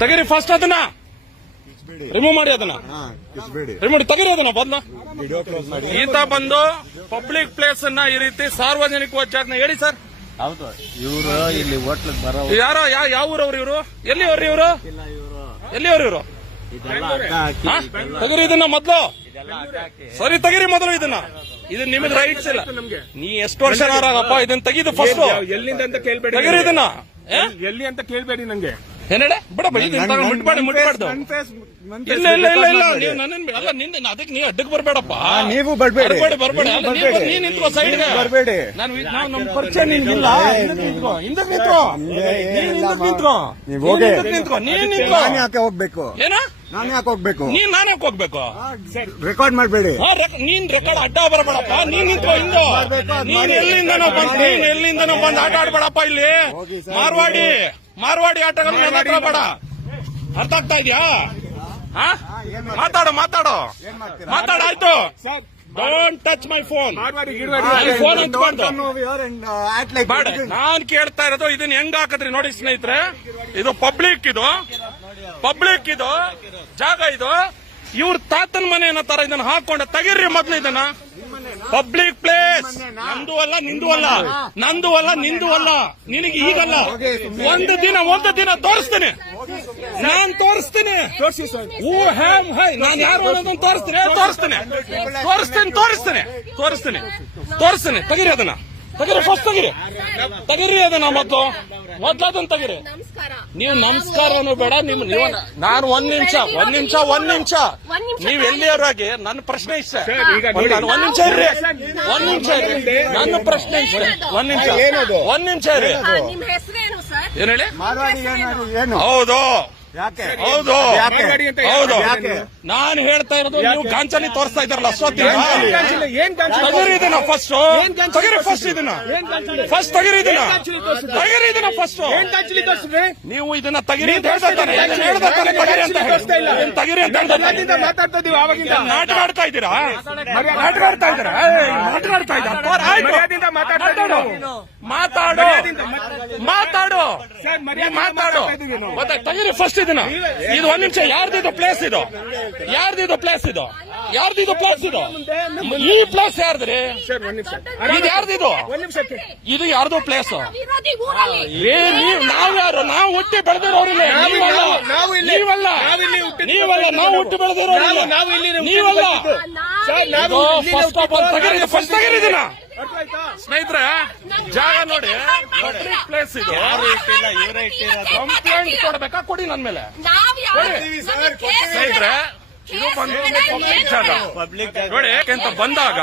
ತೆಗೀರಿ ಫಸ್ಟ್ ಅದನ್ನ ರಿಮೂವ್ ಮಾಡಿ, ಅದನ್ನ ರಿಮೂವ್ ತೆಗೀರಿ ಅದನ್ನ ಬದಲು. ಈತ ಬಂದು ಪಬ್ಲಿಕ್ ಪ್ಲೇಸ್ ಅನ್ನ ಈ ರೀತಿ ಸಾರ್ವಜನಿಕ ಜಾಗನ ಹೇಳಿ ಸರ್. ಹೌದು, ಇವರು ಇಲ್ಲಿ ಹೋಟ್ಲಿಗೆ ಬರೋ ಯಾರೋ ಯಾವ ಊರವ್ರು ಇವರು? ಎಲ್ಲಿಯವ್ರು ಇವರು? ಎಲ್ಲಿಯವ್ರು ಇವರು? ತೆಗೀರಿ ಇದನ್ನ ಮೊದಲು. ಸರಿ ತೆಗೀರಿ ಮೊದಲು ಇದನ್ನ. ಇದು ನಿಮಗೆ ರೈಟ್ಸ್ ಇಲ್ಲ. ನೀ ಎಷ್ಟು ವರ್ಷ ಆಗಪ್ಪ, ಇದನ್ನ ತೆಗೀದು ಫಸ್ಟ್. ಎಲ್ಲಿಂದ ಅಂತ ಕೇಳ್ಬೇಡಿ, ತೆಗೀರಿ ಇದನ್ನ. ಎಲ್ಲಿ ಅಂತ ಕೇಳ್ಬೇಡಿ ನಂಗೆ. ಏನೇಳೆ ಬಿಡಪ್ಪ, ಮುಟ್ಬಾರ್ದು. ಇಲ್ಲ ಇಲ್ಲ ಇಲ್ಲ ಇಲ್ಲ, ನೀವು ನನ್ನ ಅಲ್ಲ, ನಿಂದ ಅದಕ್ಕೆ ನೀವು ಅಡ್ಡಕ್ಕೆ ಬರ್ಬೇಡಪ್ಪ. ನೀವು ಬರ್ಬೇಡಿ, ಬರ್ಬೇಡ. ನೀನ್ ನಿಂತ್ಕೋ ಸೈಡ್ಗೆ. ಬರ್ಬೇಡಿ. ನಾವು ನಮ್ ಪರಿಚಯ ನಿನ್ಗಿಲ್ಲ. ಹಿಂದಕ್ಕೆ ನಿಂತ್ಕೋ. ನೀನ್ ಯಾಕೆ ಹೋಗ್ಬೇಕು? ಏನ ನಾನು ಯಾಕೆ ಹೋಗ್ಬೇಕು? ನಾನು ಯಾಕೆ ಹೋಗ್ಬೇಕು? ರೆಕಾರ್ಡ್ ಮಾಡ್ಬೇಡಿ. ನೀನ್ ರೆಕಾರ್ಡ್ ಅಡ್ಡ ಬರಬೇಡಪ್ಪ. ನೀನ್ ನಿಂತ್ಕೋ ಹಿಂದೆ. ನೀನ್ ಎಲ್ಲಿಂದನೋ ಬಂದು ಆಟ ಆಡ್ಬೇಡಪ್ಪ ಇಲ್ಲಿ. ಮಾರ್ವಾಡಿ ಆಟಗಳನ್ನ ಬೇಡ. ಅರ್ಥ ಆಗ್ತಾ ಇದೆಯಾ? ಮಾತಾಡಾಯ್ತು. Don't touch my phone. Phone ಹಂಚ್ಬಾರ್ದು. ನಾನ್ ಕೇಳ್ತಾ ಇರೋದು ಇದನ್ನ ಹೆಂಗ್ ಹಾಕದ್ರಿ ನೋಡಿ ಸ್ನೇಹಿತರೆ. ಇದು ಪಬ್ಲಿಕ್ ಇದು ಜಾಗ. ಇದು ಇವ್ರ ತಾತನ ಮನೆ ಅನ್ನೋ ತರ ಇದನ್ನ ಹಾಕೊಂಡ ತೆಗೀರಿ ಮೊದ್ಲು ಇದನ್ನ. ಪಬ್ಲಿಕ್ ಪ್ಲೇಸ್ ನಂದು ಅಲ್ಲ, ನಿಂದು ಅಲ್ಲ. ನಿನಗೆ ಈಗಲ್ಲ, ಒಂದು ದಿನ ತೋರಿಸ್ತೇನೆ. ನಾನ್ ತೋರಿಸ್ತೀನಿ. ನಾನು ಯಾರು ಅನ್ನೋದನ್ನ ತೋರಿಸ್ತೇನೆ. ತೆಗೀರಿ ಅದನ್ನ. ಫಸ್ಟ್ ತೆಗೀರಿ ಅದನ್ನ ಮೊದ್ಲು ಅದನ್ನ ತೆಗೀರಿ. ನೀವು ನಮಸ್ಕಾರನು ಬೇಡ. ನಾನು ಒಂದ್ ನಿಮಿಷ ನೀವ್ ಎಲ್ಲಿಯವರಾಗಿ ನನ್ನ ಪ್ರಶ್ನೆ ಇಷ್ಟ. ಒಂದ್ ನಿಮಿಷ ಇರ್ರಿ. ನನ್ನ ಪ್ರಶ್ನೆ ಇಷ್ಟ. ಒಂದ್ ನಿಮಿಷ ಇರ್ರಿ. ಏನ್ ಹೇಳಿ? ಹೌದು. ನಾನು ಹೇಳ್ತಾ ಇರೋದು ನೀವು ಗಾಂಚಲಿ ತೋರಿಸ್ತಾ ಇದ್ದಾರಲ್ಲ ಅಷ್ಟೊತ್ತಿಗೆ. ತೆಗೀರಿ ಇದನ್ನ ಫಸ್ಟ್. ನೀವು ಇದನ್ನ ತೆಗೀರಿ ಅಂತ ಹೇಳ್ತಾರೆ. ತೆಗೀರಿ ಅಂತ ನಾಟಕ ಆಡ್ತಾ ಇದ್ದೀರಾ? ಮಾತಾಡು. ತೆಗೀರಿ ಫಸ್ಟ್ ಇದನ್ನ. ಇದು ಒಂದ್ ನಿಮಿಷ. ಯಾರ್ದಿದು ಪ್ಲೇಸ್ ಇದು? ಈ ಪ್ಲೇಸ್ ಯಾರ್ದ್ರಿ? ಇದು ಯಾರ್ದಿದು? ಇದು ಯಾರ್ದು ಪ್ಲೇಸ್? ನಾವ್ ಯಾರು? ನಾವು ಹುಟ್ಟಿ ಬೆಳೆದಿರೋರಿಲ್ಲ. ನೀವಲ್ಲ. ನಾವು ಹುಟ್ಟಿ ಬೆಳೆದಿರೋರಿಲ್ಲ. ನೀವಲ್ಲ. ಫಸ್ಟ್ ಆಫ್ ಆಲ್ ತೆಗೀರಿದಿನ ಸ್ನೇಹಿತರೆ. ಜಾಗ ನೋಡಿ, ಪಬ್ಲಿಕ್ ಪ್ಲೇಸ್ ಇದು. ಕಂಪ್ಲೇಂಟ್ ಕೊಡ್ಬೇಕಾ? ಕೊಡಿ ನನ್ನ ಮೇಲೆ. ಸ್ನೇಹಿತರೆ, ಇದು ಬಂದು ಪಬ್ಲಿಕ್ ಜಾಗ ನೋಡಿ. ಯಾಕೆಂತ ಬಂದಾಗ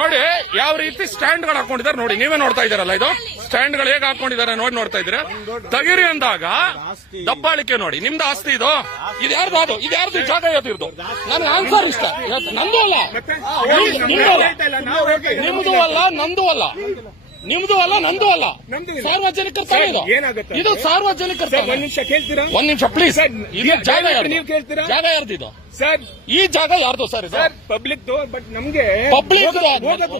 ನೋಡಿ ಯಾವ ರೀತಿ ಸ್ಟ್ಯಾಂಡ್ ಗಳು ಹಾಕೊಂಡಿದ್ದಾರೆ ನೋಡಿ. ನೀವೇ ನೋಡ್ತಾ ಇದ್ದೀರಲ್ಲ, ಇದು ಸ್ಟ್ಯಾಂಡ್ ಗಳು ಹೇಗೆ ಹಾಕೊಂಡಿದ್ದಾರೆ ನೋಡ್ತಾ ಇದ್ದೀರಾ. ತೆಗೀರಿ ಅಂದಾಗ ದಬ್ಬಾಳಿಕೆ ನೋಡಿ. ನಿಮ್ದು ಆಸ್ತಿ ಇದು ಯಾರ್ದು? ಇದು ಯಾರ್ದು ಜಾಗ ಯಾವ್ದು? ನನ್ಗೆ ಆನ್ಸರ್ ಇಷ್ಟ. ನಂದು ಅಲ್ಲ, ನಿಮ್ದು ಅಲ್ಲ, ನಂದು ಅಲ್ಲ. ಸಾರ್ವಜನಿಕರ ಸ್ಥಳ ಇದು ಸಾರ್ವಜನಿಕರ ಸ್ಥಳ. ಒಂದ್ ನಿಮಿಷ ಪ್ಲೀಸ್. ಇದು ಜಾಗ ಯಾರ್ದು? ಸರ್ ಈ ಜಾಗ ಯಾರ್ದು ಸರ್? ಇದು ಪಬ್ಲಿಕ್. ಬಟ್ ನಮ್ಗೆ ಪಬ್ಲಿಕ್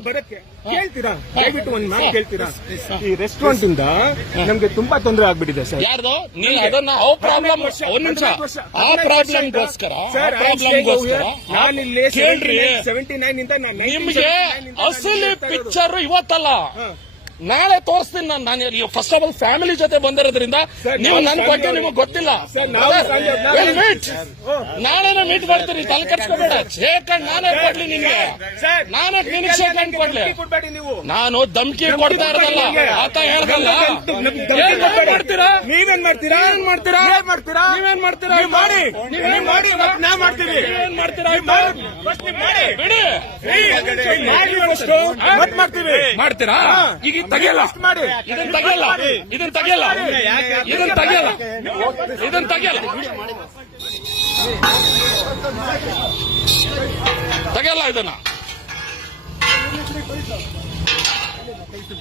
ಬರಕ್ಕೆ ಕೇಳ್ತೀರಾ? ದಯವಿಟ್ಟು ಒಂದ್ ಮಾತು ಕೇಳ್ತೀರಾ? ಈ ರೆಸ್ಟೋರೆಂಟ್ ಇಂದ ನಮ್ಗೆ ತುಂಬಾ ತೊಂದರೆ ಆಗ್ಬಿಟ್ಟಿದೆ ಸರ್. ಯಾರ್ದು? ನೀವು ಅದನ್ನ ಪ್ರಾಬ್ಲಮ್. ಒಂದ್ ನಿಮಿಷ. ಆ ಪ್ರಾಬ್ಲಮ್ಗೋಸ್ಕರ ನಾನಿಲ್ಲಿ ಕೇಳ್ರಿ. 79 ಇಂದ ನಿಮ್ಗೆ ಅಸಲಿ ಪಿಕ್ಚರ್ ಇವತ್ತಲ್ಲ, ನಾಳೆ ತೋರಿಸ್ತೀನಿ. ನಾನು ಫಸ್ಟ್ ಆಫ್ ಆಲ್ ಫ್ಯಾಮಿಲಿ ಜೊತೆ ಬಂದಿರೋದ್ರಿಂದ ನೀವು ನನ್ನ ಬಗ್ಗೆ ನಿಮಗೆ ಗೊತ್ತಿಲ್ಲ. ನಾಳೆ ಮೀಟ್ ಮಾಡ್ತೀನಿ. ತಲೆ ಕಟ್ಸ್ಕೋಬೇಡ. ಶೇಕ್ ಹ್ಯಾಂಡ್ ನಾನೇ ಕೊಡ್ಲಿ ನಿನ್ಗೆ. ನಿನಗೆ ಶೇಕ್ ಹ್ಯಾಂಡ್ ಕೊಡ್ಲಿ. ನಾನು ಧಮ್ಕಿ ಕೊಡ್ತಾ ಇರೋದಲ್ಲ, ಆತ ಹೇಳ್ದಲ್ಲ. ನೀವೇನ್ ಮಾಡ್ತೀರಾ? ಮಾಡ್ತೀರಾ? ಈಗ ತೆಗಿಯಲ್ಲ. ಇದನ್ನ ತೆಗಿಯಲ್ಲ. ಇದನ್ನ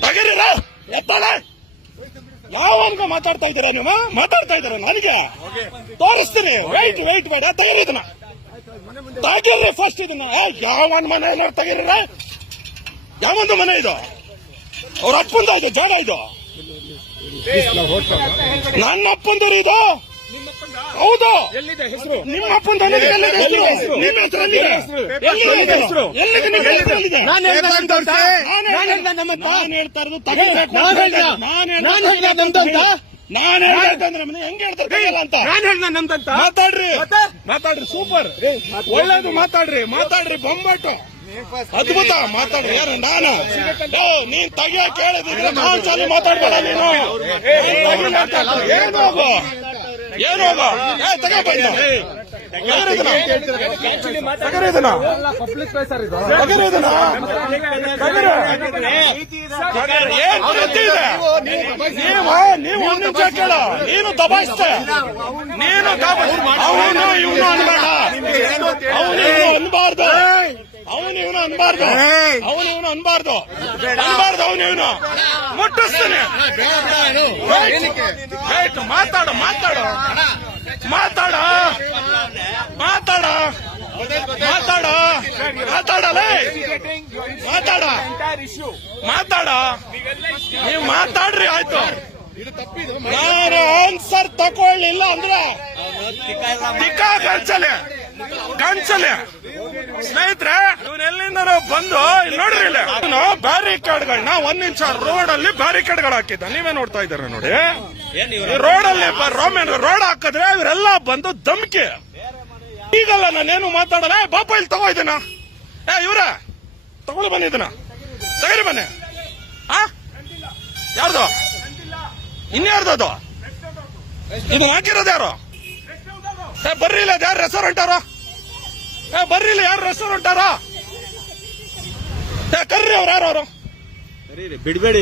ತೆಗೀರಿರ. ಎತ್ತಾಳೆ. ಯಾವನ್ಗ ಮಾತಾಡ್ತಾ ಇದ್ದೀರಾ ನೀವು? ನನಗೆ ತೋರಿಸ್ತೀನಿ. ವೈಟ್ ಬೇಡ. ತೆಗೀರಿ ಇದನ್ನ. ತೆಗೀರಿ ಫಸ್ಟ್ ಇದನ್ನ. ಯಾವನ್ ಮನೆ ತೆಗೀರಿರ? ಯಾವೊಂದು ಮನೆ ಇದು? ಅವ್ರ ಅಪ್ಪಂದ ಇದು ಜಾಗ. ಇದು ನನ್ನ ಅಪ್ಪಂದರಿ. ಇದು ಹೌದು. ಎಲ್ಲಿದೆ ಹೆಸರು? ನಿಮ್ಮ ಅಪ್ಪನ ಎಲ್ಲಿದೆ ಹೆಸರು? ನಿಮ್ಮ ಹೆಸರು ಎಲ್ಲಿದೆ? ಎಲ್ಲಿದೆ ಹೆಸರು? ಎಲ್ಲಿದೆ ನಿಮ್ಮ ಹೆಸರು ಎಲ್ಲಿದೆ? ನಾನು ಹೇಳ್ದೆ ನಮ್ದು ಅಂತ. ನಾನು ಹೇಳ್ದೆ ನಾನು ಹೇಳ್ತಾ ಇರೋದು ತೆಗಿಬೇಕು. ನಾನು ಹೇಳ್ದೆ ನಮ್ದು ಅಂತ. ನಾನು ಹೇಳ್ದೆ ಅಂದ್ರೆ ಹೆಂಗ್ ಹೇಳ್ತಾರೆ ತೆಗಿಯಲ್ಲ ಅಂತ. ನಾನು ಹೇಳ್ದೆ ನಮ್ದಂತ. ಮಾತಾಡ್ರಿ ಸೂಪರ್, ಒಳ್ಳೇದು ಮಾತಾಡ್ರಿ ಬೊಂಬಾಟು ಅದ್ಭುತ ಮಾತಾಡ್ರಿ. ಯಾರು ನಾನು? ನೀನ್ ತೆಗಿಯ ಕೇಳಿದ್ರೆ ನಾನ್ ಚಾಲಿ ಮಾತಾಡ್ಬೇಡ ನೀನು. ಏನು ಹೋಗು ತಗೋ ಬಂದ ನೀವು ಒಂದ್ ನಿಮಿಷ ಕೇಳ. ನೀನು ದಬಾಯಿಸ್ತೆ, ಅವನು ಇವನು ಅನ್ಬೇಡ, ಅವನು ಇವನು ಅನ್ಬಾರ್ದು, ಅವನು ಇವನು ಮುಟ್ಟಿಸ್ತಾನೆ. ಮಾತಾಡ ನೀವು ಮಾತಾಡ್ರಿ. ಆಯ್ತು, ನಾನು ಆನ್ಸರ್ ತಕೊಳ್ಳಿಲ್ಲ ಅಂದ್ರೆ ಗಂಚಲೆ ಸ್ನೇಹಿತರೆ, ಇವನೆಲ್ಲಿಂದ ಬಂದು ಇಲ್ಲಿ ನೋಡ್ರಿ, ಇಲ್ಲಿ ಬ್ಯಾರಿಕೇಡ್ಗಳನ್ನ 1 ಇಂಚ್ ರೋಡ್ ಅಲ್ಲಿ ಬ್ಯಾರಿಕೇಡ್ಗಳು ಹಾಕಿದ್ದ. ನೀವೇ ನೋಡ್ತಾ ಇದ್ದಾರೆ ನೋಡಿ. ರೋಡ್ ಅಲ್ಲಿ ರೋಡ್ ಹಾಕಿದ್ರೆ ಇವರೆಲ್ಲ ಬಂದು ಧಮ್ಕಿ. ಈಗಲ್ಲ ನಾನೇನು ಮಾತಾಡಲ್ಲ. ಬಾಪ ಇಲ್ಲಿ ತಗೋ ಇದನ್ನ, ಇವ್ರ ತಗೊಳ್ಳಿ ಬನ್ನಿ, ಇದನ್ನ ತಗರಿ ಬನ್ನಿ. ಯಾರ್ದು? ಇನ್ಯಾರ್ದು ಅದು? ಇದನ್ನ ಹಾಕಿರೋದು ಯಾರು? ಬರ್ರಿ ಇಲ್ಲ, ಯಾರು ರೆಸ್ಟೋರೆಂಟ್ ಅವರು? ಬರ್ರಿ ಇಲ್ಲ, ಯಾರು ರೆಸ್ಟೋರೆಂಟ್ ಅವರ? ಕರ್ರಿ ಅವ್ರು, ಯಾರು ಅವರು? ಬಿಡ್ಬೇಡಿ.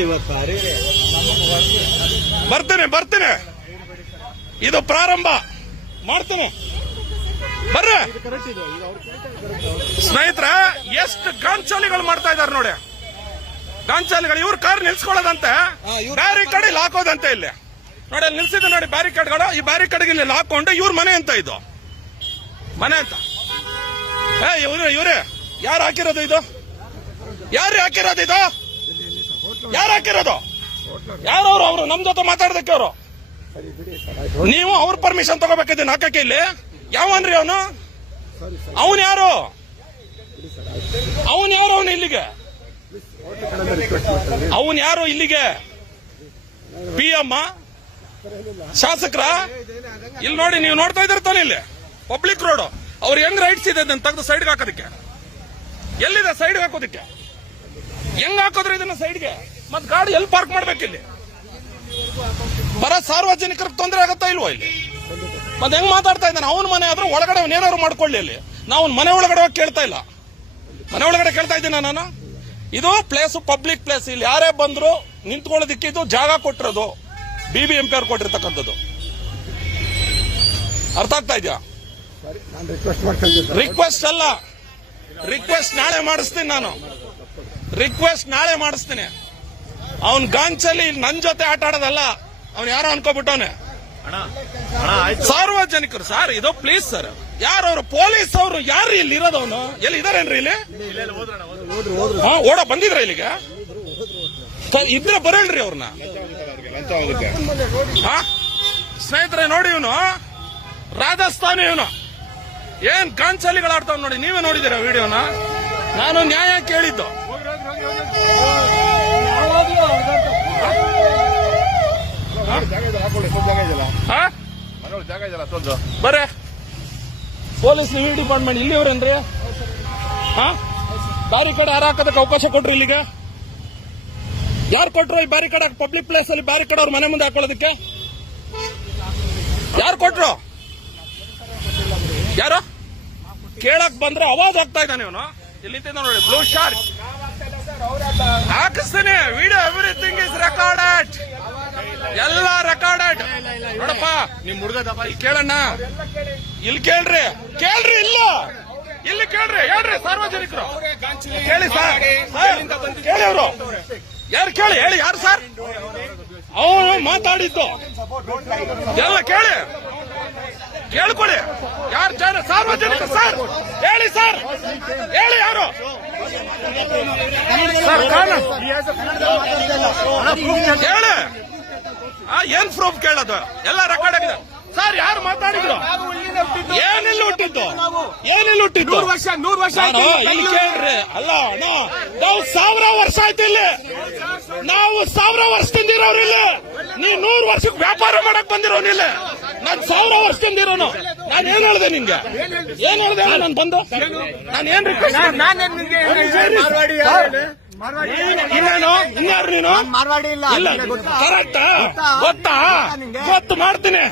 ಬರ್ತೀನಿ. ಇದು ಪ್ರಾರಂಭ ಮಾಡ್ತೀನಿ, ಬರ್ರಿ. ಸ್ನೇಹಿತರೆ, ಎಷ್ಟು ಗಾಂಚಾಲಿಗಳು ಮಾಡ್ತಾ ಇದಾರೆ ನೋಡಿ. ಗಾಂಚಾಲಿಗಳು ಇವ್ರ ಕಾರ್ ನಿಲ್ಸ್ಕೊಳ್ಳೋದಂತೆ, ಬ್ಯಾರಿಕೇಡ್ ಇಲ್ಲಿ ಹಾಕೋದಂತೆ. ಇಲ್ಲಿ ನೋಡಿ, ಅಲ್ಲಿ ನಿಲ್ಸಿದ್ದು ನೋಡಿ ಬ್ಯಾರಿಕೇಡ್ಗಳು. ಈ ಬ್ಯಾರಿಕೇಡ್ಗೆ ಇಲ್ಲಿ ಹಾಕೊಂಡು ಇವ್ರ ಮನೆ ಅಂತ, ಇದು ಮನೆ ಅಂತ. ಇವ್ರೆ ಯಾರು ಹಾಕಿರೋದು ಇದು? ಯಾರು ಹಾಕಿರೋದು? ಯಾರವ್ರು? ಅವರು ನಮ್ ಜೊತೆ ಮಾತಾಡೋದಕ್ಕೆ ಅವರು. ನೀವು ಅವ್ರ ಪರ್ಮಿಷನ್ ತಗೋಬೇಕಿದ್ದೀನಿ ಹಾಕಕ್ಕೆ. ಇಲ್ಲಿ ಯಾವನ್ರಿ ಅವನು? ಅವನು ಯಾರು? ಅವನು ಇಲ್ಲಿಗೆ? ಅವನು ಯಾರು ಇಲ್ಲಿಗೆ? PM ಶಾಸಕರ? ಇಲ್ಲಿ ನೋಡಿ, ನೀವು ನೋಡ್ತಾ ಇದ್ದೀರ ತಾನೆ, ಇಲ್ಲಿ ಪಬ್ಲಿಕ್ ರೋಡ್. ಅವ್ರು ಹೆಂಗ್ ರೈಟ್ಸ್ ಇದೆ ಅದನ್ನ ತೆಗೆದು ಸೈಡ್ಗೆ ಹಾಕೋದಕ್ಕೆ? ಎಲ್ಲಿದೆ ಸೈಡ್ಗೆ ಹಾಕೋದಕ್ಕೆ? ಹೆಂಗ್ ಹಾಕೋದ್ರೆ ಇದನ್ನ ಸೈಡ್ಗೆ? ಮತ್ ಗಾಡಿ ಎಲ್ಲಿ ಪಾರ್ಕ್ ಮಾಡ್ಬೇಕಿಲ್ಲಿ? ಸಾರ್ವಜನಿಕರಿಗೆ ತೊಂದರೆ ಆಗತ್ತಾ ಇಲ್ವೋ ಇಲ್ಲಿ? ಮತ್ತೆ ಹೆಂಗ್ ಮಾತಾಡ್ತಾ ಇದ್ದಾನೆ? ಅವನ ಮನೆ ಆದ್ರೂ ಒಳಗಡೆ ಅವನೇನಾದ್ರು ಮಾಡ್ಕೊಳ್ಳಿ. ಅಲ್ಲಿ ನಾವು ಮನೆ ಒಳಗಡೆ ಹೋಗಿ ಕೇಳ್ತಾ ಇಲ್ಲ. ಮನೆ ಒಳಗಡೆ ಕೇಳ್ತಾ ಇದ್ದೀನಿ ನಾನು. ಇದು ಪ್ಲೇಸ್ ಪಬ್ಲಿಕ್ ಪ್ಲೇಸ್. ಇಲ್ಲಿ ಯಾರೇ ಬಂದ್ರು ನಿಂತ್ಕೊಳ್ಳೋದಿಕ್ಕೆ ಇದು ಜಾಗ ಕೊಟ್ಟಿರೋದು BBMP ಅವ್ರು ಕೊಟ್ಟಿರ್ತಕ್ಕಂಥದ್ದು. ಅರ್ಥ ಆಗ್ತಾ ಇದೆಯಾ? ರಿಕ್ವೆಸ್ಟ್ ಅಲ್ಲ, ರಿಕ್ವೆಸ್ಟ್ ನಾಳೆ ಮಾಡಿಸ್ತೀನಿ. ಅವನ್ ಗಾಂಚಲಿ ನನ್ ಜೊತೆ ಆಟ ಆಡೋದಲ್ಲ. ಅವ್ನು ಯಾರೋ ಅನ್ಕೋಬಿಟ್ಟವನೆ. ಸಾರ್ವಜನಿಕರು ಸರ್, ಇದು ಪ್ಲೀಸ್ ಸರ್. ಯಾರವ್ರು? ಪೊಲೀಸ್ ಅವರು ಯಾರು ಇಲ್ಲಿ ಇರೋದವನು? ಎಲ್ಲಿ ಇದಾರೇನ್ರಿ ಇಲ್ಲಿ? ಓಡ ಬಂದಿದ್ರ ಇಲ್ಲಿಗೆ? ಇದ್ರೆ ಬರಲ್ರಿ ಅವ್ರನ್ನ. ಸ್ನೇಹಿತರೆ ನೋಡಿ, ಇವನು ರಾಜಸ್ಥಾನಿ, ಇವನು ಏನ್ ಗಾಂಚಲಿಗಳಾಡ್ತಾವ್ ನೋಡಿ. ನೀವೇ ನೋಡಿದೀರ ವಿಡಿಯೋನ? ನಾನು ನ್ಯಾಯ ಕೇಳಿದ್ದು. ಬರ್ರೆ ಪೊಲೀಸ್ ಡಿಪಾರ್ಟ್ಮೆಂಟ್ ಇಲ್ಲಿವ್ರೇನ್ರಿ? ಬ್ಯಾರಿಕೇಡ್ ಯಾರು ಹಾಕೋದಕ್ಕೆ ಅವಕಾಶ ಕೊಟ್ರು ಇಲ್ಲಿಗೆ? ಯಾರು ಕೊಟ್ರು ಈ ಬ್ಯಾರಿಕೇಡ್? ಪಬ್ಲಿಕ್ ಪ್ಲೇಸ್ ಅಲ್ಲಿ ಬ್ಯಾರಿಕೇಡ್ ಅವ್ರ ಮನೆ ಮುಂದೆ ಹಾಕೊಳ್ಳೋದಕ್ಕೆ ಯಾರು ಕೊಟ್ರು? ಯಾರು ಕೇಳಕ್ ಬಂದ್ರೆ ಅವಾಜ್ ಆಗ್ತಾ ಇದ್ದಾನೆ ಇವನು. ಇಲ್ಲಿ ನೋಡಿ, ಬ್ಲೂ ಶಾರ್ಟ್ ಹಾಕಿಸ್ತೀನಿ. ವಿಡಿಯೋ ಎವ್ರಿಥಿಂಗ್ ಇಸ್ ರೆಕಾರ್ಡೆಡ್, ಎಲ್ಲ ರೆಕಾರ್ಡೆಡ್. ನೋಡಪ್ಪ, ನಿಮ್ ಹುಡುಗ ಕೇಳಣ್ಣ, ಇಲ್ಲಿ ಕೇಳ್ರಿ. ಇಲ್ಲ, ಇಲ್ಲಿ ಕೇಳ್ರಿ, ಹೇಳ್ರಿ ಸಾರ್ವಜನಿಕರು ಕೇಳಿ ಸರ್. ಕೇಳಿ ಅವರು ಯಾರು? ಕೇಳಿ, ಹೇಳಿ ಯಾರು ಸರ್? ಅವನು ಮಾತಾಡಿದ್ದು ಎಲ್ಲ ಕೇಳ್ಕೊಳ್ಳಿ. ಯಾರು ಸಾರ್ವಜನಿಕ ಸರ್? ಹೇಳಿ ಸರ್, ಹೇಳಿ ಯಾರು ಸರ್? ಹೇಳಿ. ಏನ್ ಪ್ರೂಫ್ ಕೇಳೋದು? ಎಲ್ಲ ರೆಕಾರ್ಡ್ ಆಗಿದೆ ಸರ್ ಯಾರು ಮಾತಾಡಿದ್ರು? ಏನಿಲ್ಲ ಹುಟ್ಟಿದ್ದು, ಏನಿಲ್ಲ ಹುಟ್ಟಿದ್ದು? 100 ವರ್ಷ ನಾನು ಇಲ್ಲಿ ಕೇಳ್ರಿ. ಅಲ್ಲ ನಾವು 1000 ವರ್ಷ ಆಯ್ತು ಇಲ್ಲಿ, ನಾವು 1000 ವರ್ಷದಿಂದ ಇರೋರು ಇಲ್ಲಿ. ನೀ 100 ವರ್ಷಕ್ಕೆ ವ್ಯಾಪಾರ ಮಾಡಕ್ ಬಂದಿರೋನಿಲ್ಲ. ನಾನ್ 1000 ವರ್ಷದಿಂದ ಇರೋನು. ನಾನು ಏನ್ ಹೇಳ್ದೆ ನಿನ್ಗೆ? ಏನ್ ಹೇಳ್ದೆ ನಾನು ಬಂದು? ನಾನು ಏನ್ ರಿಕ್ವೆಸ್ಟ್? ಇನ್ನೇನು ಇನ್ಯಾರು ನೀನು? ಮಾರ್ವಾಡಿ ಇಲ್ಲ. ಇಲ್ಲ ಕರೆಕ್ಟಾ? ಗೊತ್ತಾ? ಗೊತ್ತು ಮಾಡ್ತೀನಿ.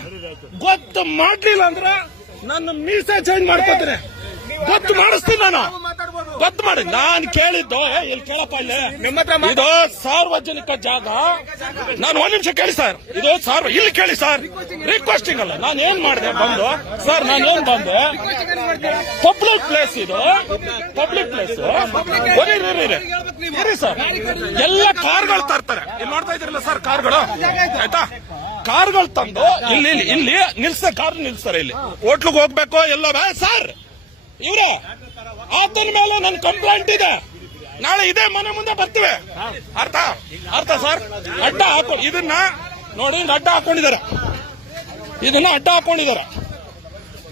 ಗೊತ್ತು ಮಾಡ್ಲಿಲ್ಲ ಅಂದ್ರೆ ನನ್ನ ಮೀಸೆ ಚೇಂಜ್ ಮಾಡ್ಕೋತೀನಿ. ಗೊತ್ತು ಮಾಡಿಸ್ತೀನಿ ನಾನು. ಗೊತ್ತು ಮಾಡಿ. ನಾನು ಕೇಳಿದ್ದು ಇಲ್ಲಿ ಕೇಳಪ್ಪ, ಇಲ್ಲಿ ಇದು ಸಾರ್ವಜನಿಕ ಜಾಗ. ನಾನು ಒಂದ್ ನಿಮಿಷ ಕೇಳಿ ಸರ್, ಇದು ಇಲ್ಲಿ ಕೇಳಿ ಸರ್. ರಿಕ್ವೆಸ್ಟಿಂಗ್ ಅಲ್ಲ, ನಾನು ಏನ್ ಮಾಡಿದೆ ಬಂದು ಸರ್? ನಾನು ಏನ್ ಬಂದೆ? ಪಬ್ಲಿಕ್ ಪ್ಲೇಸ್ ಇದು, ಪಬ್ಲಿಕ್ ಪ್ಲೇಸ್. ಇರಿ ಸರ್, ಎಲ್ಲ ಕಾರ್ಗಳು ತರ್ತಾರೆ. ಇಲ್ಲಿ ನೋಡ್ತಾ ಇದ್ರಲ್ಲ ಸರ್ ಕಾರ್ಗಳು, ಆಯ್ತಾ? ಕಾರ್ಗಳು ತಂದು ಇಲ್ಲಿ ಇಲ್ಲಿ ನಿಲ್ಸ್ತಾರೆ, ಕಾರ್ ನಿಲ್ಸ್ತಾರೆ. ಇಲ್ಲಿ ಹೋಟ್ಲಿಗೆ ಹೋಗ್ಬೇಕು ಎಲ್ಲ ಸರ್. ಇವ್ರೆ ಆತನ ಮೇಲೆ ನನ್ನ ಕಂಪ್ಲೇಂಟ್ ಇದೆ. ನಾಳೆ ಇದೇ ಮನೆ ಮುಂದೆ ಬರ್ತೀವಿ. ಅರ್ಥ ಸರ್? ಅಡ್ಡ ಹಾಕೊ ಇದನ್ನ ನೋಡಿ, ಅಡ್ಡ ಹಾಕೊಂಡಿದ್ದಾರೆ. ಇದನ್ನ ಅಡ್ಡ ಹಾಕೊಂಡಿದ್ದಾರೆ.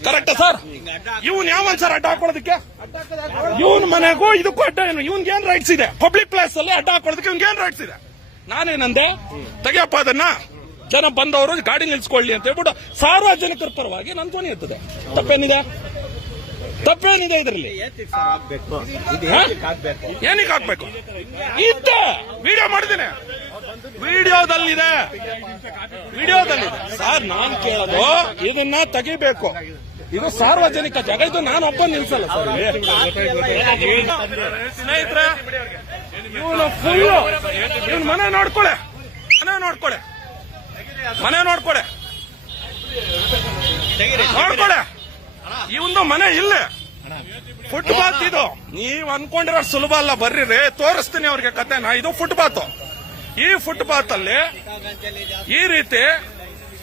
ಕರೆಕ್ಟಾ ಸರ್? ಇವನ್ ಯಾವನ್ ಸರ್ ಅಡ್ಡ ಹಾಕೊಳ್ಳೋದಕ್ಕೆ? ಇವನ್ ಮನೆಗೂ ಇದಕ್ಕೂ ಅಡ್ಡ ಏನು? ಇವನ್ಗೆ ಏನ್ ರೈಟ್ಸ್ ಇದೆ? ಪಬ್ಲಿಕ್ ಪ್ಲೇಸ್ ಅಲ್ಲಿ ಅಡ್ಡ ಹಾಕೊಳ್ಳೋದಕ್ಕೆ ಇವನ್ಗೆ ಏನ್ ರೈಟ್ಸ್ ಇದೆ? ನಾನೇನಂದೆ? ತೆಗಿಯಪ್ಪ ಅದನ್ನ, ಜನ ಬಂದವರು ಗಾಡಿ ನಿಲ್ಸ್ಕೊಳ್ಳಿ ಅಂತ ಹೇಳ್ಬಿಟ್ಟು ಸಾರ್ವಜನಿಕರ ಪರವಾಗಿ ನನ್ನ ಧ್ವನಿ ಎತ್ತದೆ. ತಪ್ಪೇನಿದೆ? ತಪ್ಪೇನಿದೆ ಇದರಲ್ಲಿ? ಏನಕ್ಕೆ ಹಾಕ್ಬೇಕು? ಇದ್ದೆ ವಿಡಿಯೋ ಮಾಡಿದ್ದೀನಿ, ವಿಡಿಯೋದಲ್ಲಿದೆ ಸರ್. ನಾನ್ ಕೇಳೋದು ಇದನ್ನ ತೆಗಿಬೇಕು. ಇದು ಸಾರ್ವಜನಿಕ ಜಾಗ, ಇದು ನಾನು ಒಬ್ಬ ನಿಲ್ಸಲ್ಲ ಸರ್. ಸ್ನೇಹಿತರೆ, ಇವನು ಫುಲ್ ಇವನ್ ಮನೆ ನೋಡ್ಕೊಳೆ, ಇವಂದು ಮನೆ ಇಲ್ಲ. ಫುಟ್ಪಾತ್ ಇದು. ನೀವ್ ಅನ್ಕೊಂಡಿರೋ ಸುಲಭ ಅಲ್ಲ. ಬರ್ರಿ ತೋರಿಸ್ತೀನಿ ಅವ್ರಿಗೆ ಕತೆನ. ಇದು ಫುಟ್ಪಾತ್. ಈ ಫುಟ್ಪಾತ್ ಅಲ್ಲಿ ಈ ರೀತಿ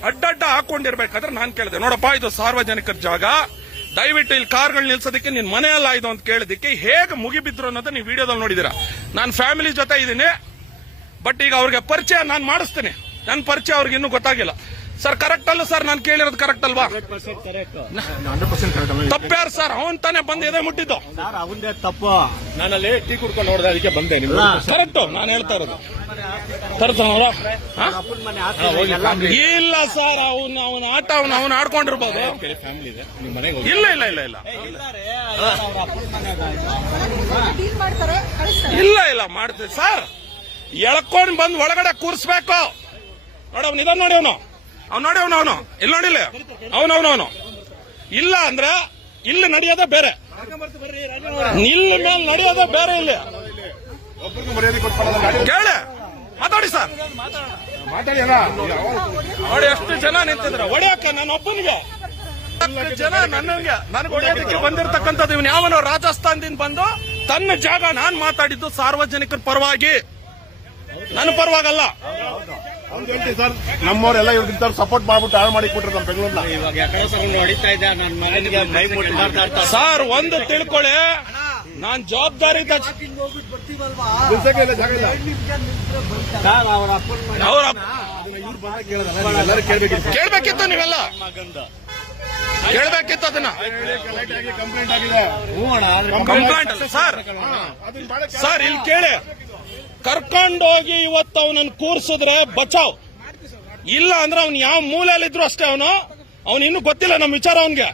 ಅಡ್ಡಡ್ಡ ಹಾಕೊಂಡಿರ್ಬೇಕಾದ್ರೆ ನಾನ್ ಕೇಳಿದೆ, ನೋಡಪ್ಪ ಇದು ಸಾರ್ವಜನಿಕರ ಜಾಗ, ದಯವಿಟ್ಟು ಇಲ್ಲಿ ಕಾರ್ಗಳು ನಿಲ್ಸೋದಕ್ಕೆ ನಿನ್ ಮನೆ ಅಲ್ಲ ಇದು ಅಂತ ಕೇಳಿದಕ್ಕೆ ಹೇಗೆ ಮುಗಿಬಿದ್ರು ಅನ್ನೋದು ನೀವು ವಿಡಿಯೋದಲ್ಲಿ ನೋಡಿದೀರಾ. ನಾನು ಫ್ಯಾಮಿಲಿ ಜೊತೆ ಇದ್ದೀನಿ. ಬಟ್ ಈಗ ಅವ್ರಿಗೆ ಪರಿಚಯ ನಾನು ಮಾಡಿಸ್ತೀನಿ. ನನ್ನ ಪರಿಚಯ ಅವ್ರಿಗೆ ಇನ್ನೂ ಗೊತ್ತಾಗಿಲ್ಲ. ಸರ್ ಕರೆಕ್ಟ್ ಅಲ್ಲ ಸರ್? ನಾನು ಕೇಳಿರೋದು ಕರೆಕ್ಟ್ ಅಲ್ವಾ? ತಪ್ಪ್ಯಾರು ಸರ್? ಅವನ್ ತಾನೇ ಬಂದು ಎದೆ ಮುಟ್ಟಿದ್ದು. ಅವಂದೇ ತಪ್ಪು. ನಾನಲ್ಲಿ ಟೀ ಕುಡ್ಕೊಂಡು ನೋಡಿದೆ, ಅದಕ್ಕೆ ಬಂದೆ. ಕರೆಕ್ಟ್ ನಾನು ಹೇಳ್ತಾ ಇರೋದು. ಇಲ್ಲ ಸರ್, ಅವನ ಆಟ ಅವನು ಆಡ್ಕೊಂಡಿರ್ಬೋದು. ಇಲ್ಲ ಮಾಡ್ತೀವಿ ಸರ್. ಎಳ್ಕೊಂಡ್ ಬಂದ್ ಒಳಗಡೆ ಕೂರ್ಸ್ಬೇಕು. ನೋಡಿ ಅವ್ನು ಇದನ್ನ ನೋಡಿ, ಅವನು ಇಲ್ಲಿ ನೋಡಿಲ್ಲ ಅವನು. ಇಲ್ಲ ಅಂದ್ರೆ ಇಲ್ಲಿ ನಡೆಯೋದೇ ಬೇರೆ, ಇಲ್ಲಿ ಮೇಲೆ ನಡೆಯೋದೇ ಬೇರೆ. ಇಲ್ಲಿ ಕೇಳಿ ಮಾತಾಡಿ ಸರ್. ನೋಡಿ ಎಷ್ಟು ಜನ ನಿಂತಿದ್ರ ಹೊಡೆಯಕ್ಕೆ. ನಾನು ಒಬ್ಬನಿಗೆ ಜನ ನನಗೆ ಹೊಡೆಯೋದಕ್ಕೆ ಬಂದಿರತಕ್ಕಂಥದ್ದು. ಇವನು ಯಾವನೋ ರಾಜಸ್ಥಾನದಿಂದ ಬಂದು ತನ್ನ ಜಾಗ. ನಾನ್ ಮಾತಾಡಿದ್ದು ಸಾರ್ವಜನಿಕರ ಪರವಾಗಿ, ನನ್ನ ಪರವಾಗಲ್ಲ. ಸರ್ ನಮ್ಮವರೆಲ್ಲ ಇವ್ರಿಗೆ ಸಪೋರ್ಟ್ ಮಾಡ್ಬಿಟ್ಟು ಹಾಳು ಮಾಡಿ ಕೊಟ್ರು ನಮ್ಮ ಬೆಂಗಳೂರ್ನ. ಇವಾಗ ಯಾಕಡೆ ತಗೊಂಡು ಹೊಡಿತಾ ಇದ್ದೆ. ನನ್ನ ಮನೆಗೆ ಮೈ ಮುಟ್ಟಿ ಮಾತಾಡ್ತಾ ಸರ್. ಒಂದು ತಿಳ್ಕೊಳ್ಳಿ, ನಾನ್ ಜವಾಬ್ದಾರಿ ಕೇಳ್ಬೇಕಿತ್ತು. ನೀವೆಲ್ಲ ಕೇಳ್ಬೇಕಿತ್ತು ಅದನ್ನ. ಕಂಪ್ಲೇಂಟ್ ಅಲ್ಲ ಸರ್. ಇಲ್ಲಿ ಕೇಳಿ, ಕರ್ಕೊಂಡೋಗಿ ಇವತ್ತು ಅವನನ್ನು ಕೂರ್ಸಿದ್ರೆ ಬಚಾವ್. ಇಲ್ಲ ಅಂದ್ರೆ ಅವ್ನು ಯಾವ ಮೂಲೆಯಲ್ಲಿದ್ರು ಅಷ್ಟೇ. ಅವನು ಇನ್ನೂ ಗೊತ್ತಿಲ್ಲ ನಮ್ಮ ವಿಚಾರ ಅವನ್ಗೆ.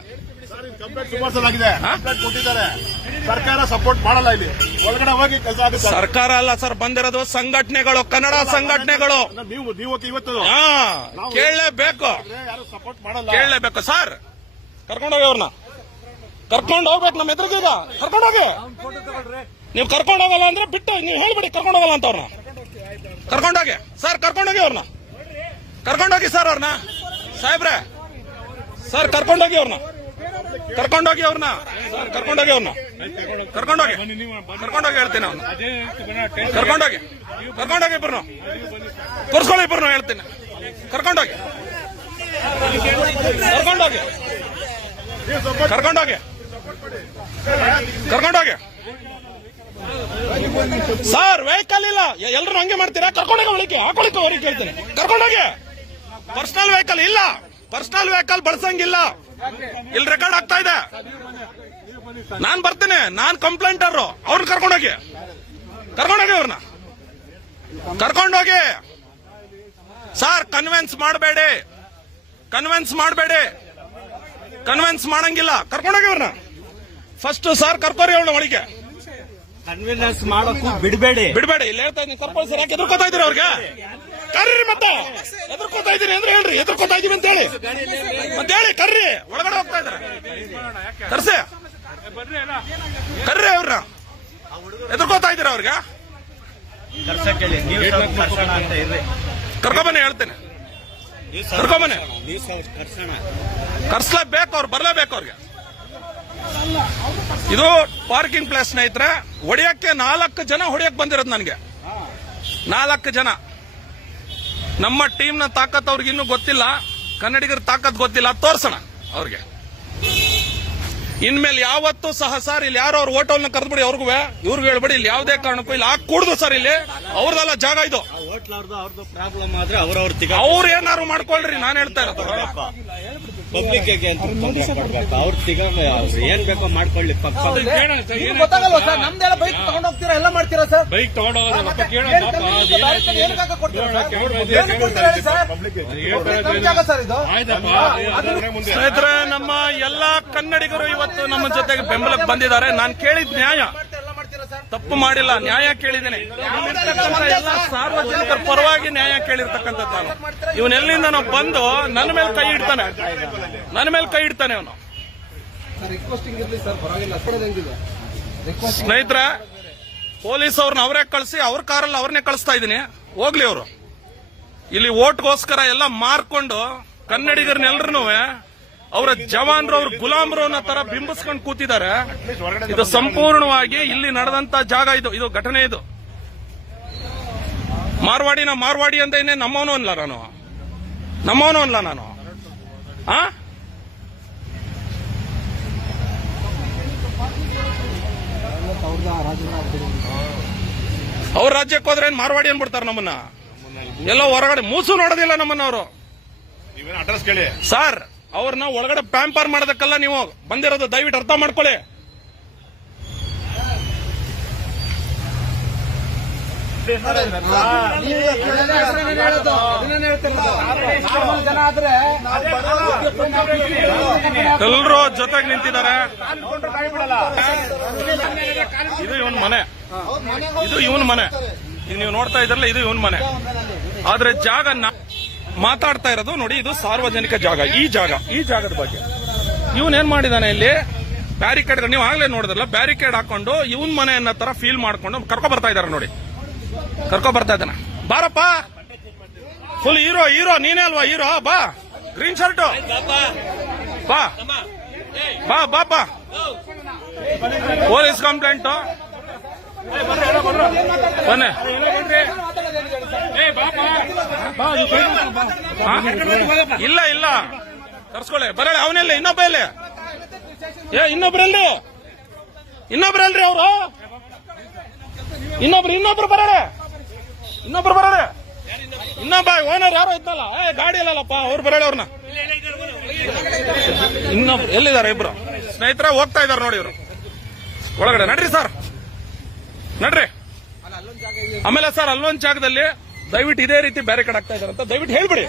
ಸರ್ಕಾರ ಸಪೋರ್ಟ್ ಮಾಡಲ್ಲ. ಇಲ್ಲಿ ಒಳಗಡೆ ಹೋಗಿ ಕೆಲಸ ಆಗುತ್ತೆ. ಸರ್ಕಾರ ಅಲ್ಲ ಸರ್, ಬಂದಿರೋದು ಸಂಘಟನೆಗಳು, ಕನ್ನಡ ಸಂಘಟನೆಗಳು. ನೀವು ಇವತ್ತು ಕೇಳಲೇಬೇಕು, ಯಾರು ಸಪೋರ್ಟ್ ಮಾಡಲ್ಲ. ಕೇಳಲೇಬೇಕು ಸರ್. ಕರ್ಕೊಂಡೋಗಿ ಅವ್ರನ್ನ ಕರ್ಕೊಂಡು ಹೋಗ್ಬೇಕು. ನಮ್ಮ ಎದುರಿಗೆ ಕರ್ಕೊಂಡೋಗಿ. ನೀವು ಕರ್ಕೊಂಡು ಹೋಗಲ್ಲ ಅಂದ್ರೆ ಬಿಟ್ಟು ನೀವು ಹೇಳ್ಬಿಡಿ ಕರ್ಕೊಂಡು ಹೋಗಲ್ಲ ಅಂತ ಅವ್ರನ್ನ. ಕರ್ಕೊಂಡೋಗಿ ಸರ್, ಕರ್ಕೊಂಡೋಗಿ ಅವ್ರನ್ನ. ಕರ್ಕೊಂಡೋಗಿ ಸರ್ ಅವ್ರನ್ನ. ಸಾಹೇಬ್ರೆ ಸರ್, ಕರ್ಕೊಂಡೋಗಿ ಅವ್ರನ್ನ. ಕರ್ಕೊಂಡೋಗಿ ಹೇಳ್ತೀನಿ ಅವ್ನು. ಕರ್ಕೊಂಡೋಗಿ ಇಬ್ಬರು ಕೂರ್ಸ್ಕೊಳ್ಳಿ. ಇಬ್ಬರು ಹೇಳ್ತೀನಿ. ಕರ್ಕೊಂಡೋಗಿ ಸರ್. ವೆಹಿಕಲ್ ಇಲ್ಲ, ಎಲ್ಲರೂ ಹಂಗೆ ಮಾಡ್ತೀರಾ? ಕರ್ಕೊಂಡೋಗಿ ಒಳಗೆ ಹಾಕೊಳಿಕೆ ಅವ್ರಿಗೆ ಕೇಳ್ತೀನಿ. ಕರ್ಕೊಂಡೋಗಿ. ಪರ್ಸನಲ್ ವೆಹಿಕಲ್ ಇಲ್ಲ, ಪರ್ಸನಲ್ ವೆಹಿಕಲ್ ಬಳಸಂಗಿಲ್ಲ. ಇಲ್ಲಿ ರೆಕಾರ್ಡ್ ಆಗ್ತಾ ಇದೆ. ನಾನ್ ಬರ್ತೀನಿ, ನಾನ್ ಕಂಪ್ಲೇಂಟರ್. ಅವ್ರನ್ನ ಕರ್ಕೊಂಡೋಗಿ ಅವ್ರನ್ನ ಕರ್ಕೊಂಡೋಗಿ. ಸರ್ ಕನ್ವಿನ್ಸ್ ಮಾಡಂಗಿಲ್ಲ. ಕರ್ಕೊಂಡೋಗಿ ಅವ್ರನ್ನ ಫಸ್ಟ್ ಸರ್ ಕರ್ಕೋರಿ ಅವ್ರನ್ನ ಒಳಗೆ. ಕನ್ವಿನ್ಸ್ ಮಾಡೋಕ್ಕೂ ಬಿಡಬೇಡಿ. ಇಲ್ಲಿ ಹೇಳ್ತಾ ಇದ್ದೀನಿ, ಕರ್ಕೊಳ್ಳಿ ಸರ್. ಯಾಕೆ ಎದುರ್ಕೋತಾ ಇದೀರಿ ಅವ್ರಿಗೆ? ಕರ್ರಿ ಮತ್ತೆ. ಎದುರ್ಕೋತಾ ಇದೀನಿ ಅಂದ್ರೆ ಹೇಳ್ರಿ, ಎದುರ್ಕೋತಾ ಇದೀನಿ ಅಂತ ಹೇಳಿ. ಮತ್ತೆ ಹೇಳಿ, ಕರ್ರಿ. ಒಳಗಡೆ ಹೋಗ್ತಾ ಇದಾರೆ, ಕರ್ಸಿ. ಕರ್ರಿ ಅವ್ರನ್ನ. ಎದುರ್ಕೋತಾ ಇದೀರ ಅವ್ರಿಗೆ? ಕರ್ಸಕ್ಕೆ ಹೇಳಿ. ನೀವು ಸ್ವಲ್ಪ ಕರ್ಸೋಣ ಅಂತ ಇರ್ರಿ. ಕರ್ಕೊಂಬನ್ನಿ, ಹೇಳ್ತೇನೆ. ಕರ್ಕೊಂಬನ್ನಿ. ನೀವು ಸ್ವಲ್ಪ ಕರ್ಸೋಣ. ಕರ್ಸ್ಲೇಬೇಕು, ಅವ್ರು ಬರ್ಲೇಬೇಕು ಅವ್ರಿಗೆ. ಇದು ಪಾರ್ಕಿಂಗ್ ಪ್ಲೇಸ್ ಸ್ನೇಹಿತರೆ. ಹೊಡಿಯಕ್ಕೆ 4 ಜನ ಹೊಡಿಯಕ್ ಬಂದಿರೋದು ನನಗೆ. 4 ಜನ. ನಮ್ಮ ಟೀಮ್ನ ತಾಕತ್ ಅವ್ರಿಗೆ ಇನ್ನೂ ಗೊತ್ತಿಲ್ಲ, ಕನ್ನಡಿಗರ ತಾಕತ್ ಗೊತ್ತಿಲ್ಲ. ತೋರ್ಸೋಣ ಅವ್ರಿಗೆ. ಇನ್ಮೇಲೆ ಯಾವತ್ತೂ ಸಹ ಸರ್ ಇಲ್ಲಿ ಯಾರೋ ಅವ್ರ ಹೋಟೆಲ್ನ ಕರೆದ್ಬಿಡಿ, ಅವ್ರಿಗೂ ಇವ್ರಿಗೂ ಹೇಳ್ಬೇಡಿ. ಇಲ್ಲಿ ಯಾವುದೇ ಕಾರಣಕ್ಕೂ ಇಲ್ಲಿ ಹಾಕೂಡ್ದು ಸರ್. ಇಲ್ಲಿ ಅವ್ರದಲ್ಲ ಜಾಗ ಇದು. ಅವ್ರದ್ದು ಪ್ರಾಬ್ಲಮ್ ಆದ್ರೆ ಅವ್ರವ್ರ ಅವ್ರು ಏನಾರು ಮಾಡ್ಕೊಳ್ರಿ, ನಾನು ಹೇಳ್ತಾ ಇರೋದು. ಪಬ್ಲಿಕ್ ಅಂತ ತೊಂದರೆ ಕೊಡ್ಬೇಕು. ಅವ್ರ ಏನ್ ಬೇಕೋ ಮಾಡ್ಕೊಳ್ಳಿ. ಗೊತ್ತಾಗಲ್ವಾ ಸರ್? ನಮ್ದೆಲ್ಲ ಬೈಕ್ ತಗೊಂಡ್ ಹೋಗ್ತೀರಾ, ಎಲ್ಲ ಮಾಡ್ತೀರಾ ಸರ್? ಬೈಕ್ ತಗೊಂಡೋಗೋದಲ್ಲ ಸರ್ ಇದು ಸ್ನೇಹಿತರೆ, ನಮ್ಮ ಎಲ್ಲಾ ಕನ್ನಡಿಗರು ಇವತ್ತು ನಮ್ಮ ಜೊತೆಗೆ ಬೆಂಬಲಕ್ಕೆ ಬಂದಿದ್ದಾರೆ. ನಾನು ಕೇಳಿದ ನ್ಯಾಯ, ತಪ್ಪು ಮಾಡಿಲ್ಲ, ನ್ಯಾಯ ಕೇಳಿದ್ದೇನೆ. ಎಲ್ಲ ಸಾರ್ವಜನಿಕರ ಪರವಾಗಿ ನ್ಯಾಯ ಕೇಳಿರ್ತಕ್ಕಂಥದ್ದು ನಾನು. ಇವನೆಲ್ಲಿಂದ ನಾವು ಬಂದು ನನ್ನ ಮೇಲೆ ಕೈ ಇಡ್ತಾನೆ ಅವನು. ಸ್ನೇಹಿತರೆ, ಪೊಲೀಸ್ ಅವ್ರನ್ನ ಅವರೇ ಕಳಿಸಿ, ಅವ್ರ ಕಾರಲ್ಲಿ ಅವ್ರನ್ನೇ ಕಳಿಸ್ತಾ ಇದ್ದೀನಿ. ಹೋಗ್ಲಿ ಅವರು. ಇಲ್ಲಿ ಓಟ್ಗೋಸ್ಕರ ಎಲ್ಲ ಮಾರ್ಕೊಂಡು ಕನ್ನಡಿಗರನ್ನೆಲ್ಲರೂ ಅವರ ಜವಾನ್ರು, ಅವ್ರ ಗುಲಾಮರು ಅನ್ನೋ ತರ ಬಿಂಬಿಸ್ಕೊಂಡು ಕೂತಿದ್ದಾರೆ. ಇದು ಸಂಪೂರ್ಣವಾಗಿ ಇಲ್ಲಿ ನಡೆದಂತ ಜಾಗ. ಇದು ಘಟನೆ. ಇದು ಮಾರ್ವಾಡಿ ಅಂತ ಇನ್ನೇ ನಮ್ಮವನು ಅಲ್ಲ ನಾನು. ಅವ್ರ ರಾಜ್ಯಕ್ಕೆ ಹೋದ್ರೆ ಏನ್ ಮಾರ್ವಾಡಿ ಅನ್ಬಿಡ್ತಾರೆ ನಮ್ಮನ್ನ. ಎಲ್ಲ ಹೊರಗಡೆ ಮೂಸು ನೋಡೋದಿಲ್ಲ ನಮ್ಮನ್ನ ಅವರು. ಅಡ್ರೆಸ್ ಕೇಳಿ ಸರ್, ಅವ್ರನ್ನ ಒಳಗಡೆ ಪ್ಯಾಂಪರ್ ಮಾಡೋದಕ್ಕಲ್ಲ ನೀವು ಬಂದಿರೋದು. ದಯವಿಟ್ಟು ಅರ್ಥ ಮಾಡ್ಕೊಳ್ಳಿ. ಎಲ್ಲರೂ ಜೊತೆಗೆ ನಿಂತಿದ್ದಾರೆ. ಇದು ಇವನ್ ಮನೆ. ಈಗ ನೀವು ನೋಡ್ತಾ ಇದ್ರಲ್ಲ, ಇದು ಇವನ್ ಮನೆ. ಆದ್ರೆ ಜಾಗ ಮಾತಾಡ್ತಾ ಇರೋದು ನೋಡಿ, ಇದು ಸಾರ್ವಜನಿಕ ಜಾಗ. ಈ ಜಾಗದ ಬಗ್ಗೆ ಇವನ್ ಏನ್ ಮಾಡಿದಾನೆ, ಇಲ್ಲಿ ಬ್ಯಾರಿಕೇಡ್, ನೀವು ಆಗ್ಲೇ ನೋಡಿದ್ರಲ್ಲ, ಬ್ಯಾರಿಕೇಡ್ ಹಾಕೊಂಡು ಇವನ್ ಮನೆ ಅನ್ನೋ ತರ ಫೀಲ್ ಮಾಡ್ಕೊಂಡು ಕರ್ಕೊ ಬರ್ತಾ ಇದಾರೆ ನೋಡಿ. ಕರ್ಕೊ ಬರ್ತಾ ಇದ್ದಾನೆ. ಬಾರಪ್ಪ, ಫುಲ್ ಹೀರೋ ನೀನೇ ಅಲ್ವಾ ಹೀರೋ? ಬಾ, ಗ್ರೀನ್ ಶರ್ಟ್ ಬಾ. ಪೊಲೀಸ್ ಕಂಪ್ಲೇಂಟ್ ಬನ್ನಿ. ಇಲ್ಲ ಕರ್ಸ್ಕೊಳ್ಳಿ. ಬರಲಿ. ಅವನೆಲ್ಲ ಇನ್ನೊಬ್ಬ ಇಲ್ಲಿ. ಇನ್ನೊಬ್ರಲ್ಲಿ ಅವರು ಇನ್ನೊಬ್ರು ಬರಳೆ. ಇನ್ನೊಬ್ಬ ಓನರ್ ಯಾರೋ ಇದ್ದಲ್ಲ, ಗಾಡಿ ಇಲ್ಲಲ್ಲಪ್ಪ, ಅವ್ರು ಬರಳೆ. ಅವ್ರನ್ನ ಇನ್ನೊಬ್ರು ಎಲ್ಲಿದ್ದಾರೆ? ಇಬ್ರು ಸ್ನೇಹಿತರೆ ಹೋಗ್ತಾ ಇದಾರೆ ನೋಡಿ ಇವರು ಒಳಗಡೆ. ನಡ್ರಿ ಸರ್, ನಡ್ರಿ. ಆಮೇಲೆ ಸರ್, ಅಲ್ಲೊಂದ್ ಜಾಗದಲ್ಲಿ ದಯವಿಟ್ಟು ಇದೇ ರೀತಿ ಬ್ಯಾರಿಕೇಡ್ ಆಗ್ತಾ ಇದಾರೆ ಅಂತ ದಯವಿಟ್ಟು ಹೇಳ್ಬಿಡಿ.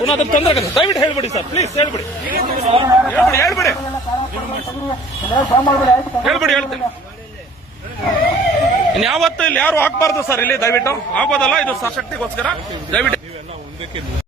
ಪುನಃ ಅದನ್ನ ತೊಂದರೆ ಆಗುತ್ತೆ. ದಯವಿಟ್ಟು ಹೇಳ್ಬಿಡಿ ಸರ್, ಪ್ಲೀಸ್ ಹೇಳ್ಬಿಡಿ. ಹೇಳ್ತೇನೆ. ಇನ್ಯಾವತ್ತು ಇಲ್ಲಿ ಯಾರು ಹಾಕ್ಬಾರ್ದು ಸರ್. ಇಲ್ಲಿ ದಯವಿಟ್ಟು ಆಗೋದಲ್ಲ, ಇದು ಶಕ್ತಿಗೋಸ್ಕರ ದಯವಿಟ್ಟು